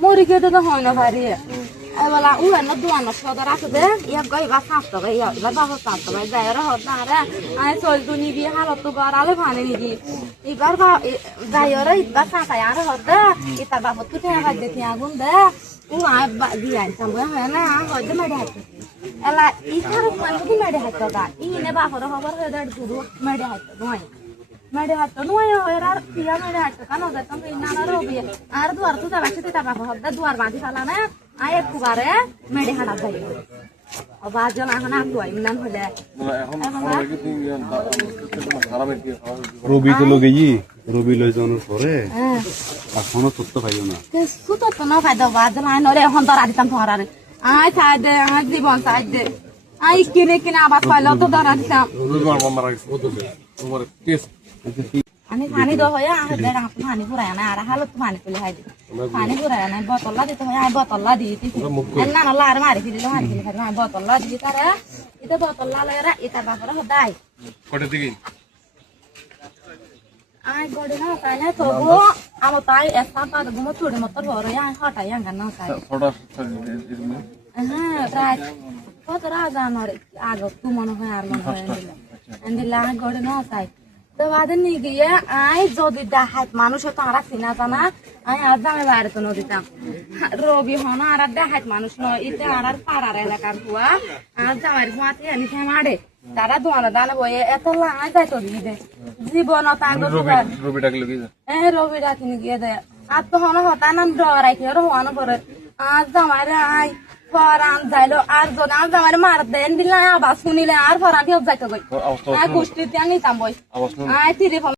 মরি গিয়ে তো হয় না ভাই এবেলা উড়ান দোয়ান সদর আছে দে ইয়া গই বা সাতটা ভাই এবার বাবা সাতটা ভাই যাই রে হত না রে আই চল তো নিবি হালত তো গড়ালে ভানে নিবি এবার বা যাই রে ইবা সাতাই আর হত দে ইতা বাবা তো টাকা দেখি আগুন দে ও আই দিয়া সামনে হয় না হত মেডে হাত এলা ইতার কোন কি মেডে হাত দা ইনে বাবা খবর হয়ে দে গুরু মেডে হাত নয় মেডে হাত নয় হয় আর পিয়া মেডে হাত কানো দে তো ইনা রবি আর দুয়ার তো যাবা সেটা তা বাবা হত দুয়ার বাঁধি ফেলা না আয় একটু বারে মেডে হাঁটা যাই আবার জন এখন আটু আই নাম হলে রবি তো লগে রবি লই যাওয়ার পরে এখনো তথ্য পাইও না সুতো তো না ফায়দা বাদ না নরে এখন তো রাদিতাম ধরারে আয় ছাই দে আয় জীবন ছাই দে আই কিনে কিনে আবার পাইলো তো ধরা দিতাম আমি পানি দো হয় আর দে রাত পানি পুরায় না আর হালত পানি তুলে হাই দি পানি পুরায় না বোতললা দিতে হয় আই বোতললা দিতি না না লার মারি দিলে খাই না বোতললা দি তারা এটা বোতললা লয়রা এটা বাপরা হদাই কোটে দিকে আই গড়ে না তাই না তো আমো তাই একটা পা গুমো চুড়ি মত ধরে আই হটাই আঙ্গা না তাই ফটো হ্যাঁ রাত কত রাজা নরে আগে তু মনে হয় আর মনে হয় দিলা গড়ে না তাই তো বাদে নিয়ে গিয়ে আই যদি দেখাত মানুষ তো আর চিনা জানা আই আর জামে বাইরে তো নদীতাম রবি হন আর দেখাত মানুষ নয় এতে আর পাড়ার এলাকার কুয়া আর জামাইর কুয়াতে এনে মারে তারা দোয়ানা দানা বয়ে এত লাগাই যায় তো দিয়ে জীবন রবি ডাকলে কি রবি ডাকিনি গিয়ে দেয় আর তো হন হতা নাম ডরাইছে হওয়ানো করে আর জামাইরে আই ফরান যাইলো আর যদি আর জামাইরে মার দেন দিলে আবার শুনিলে আর ফরান যাইতো গই গোষ্ঠীতে নিতাম বই আই তিরে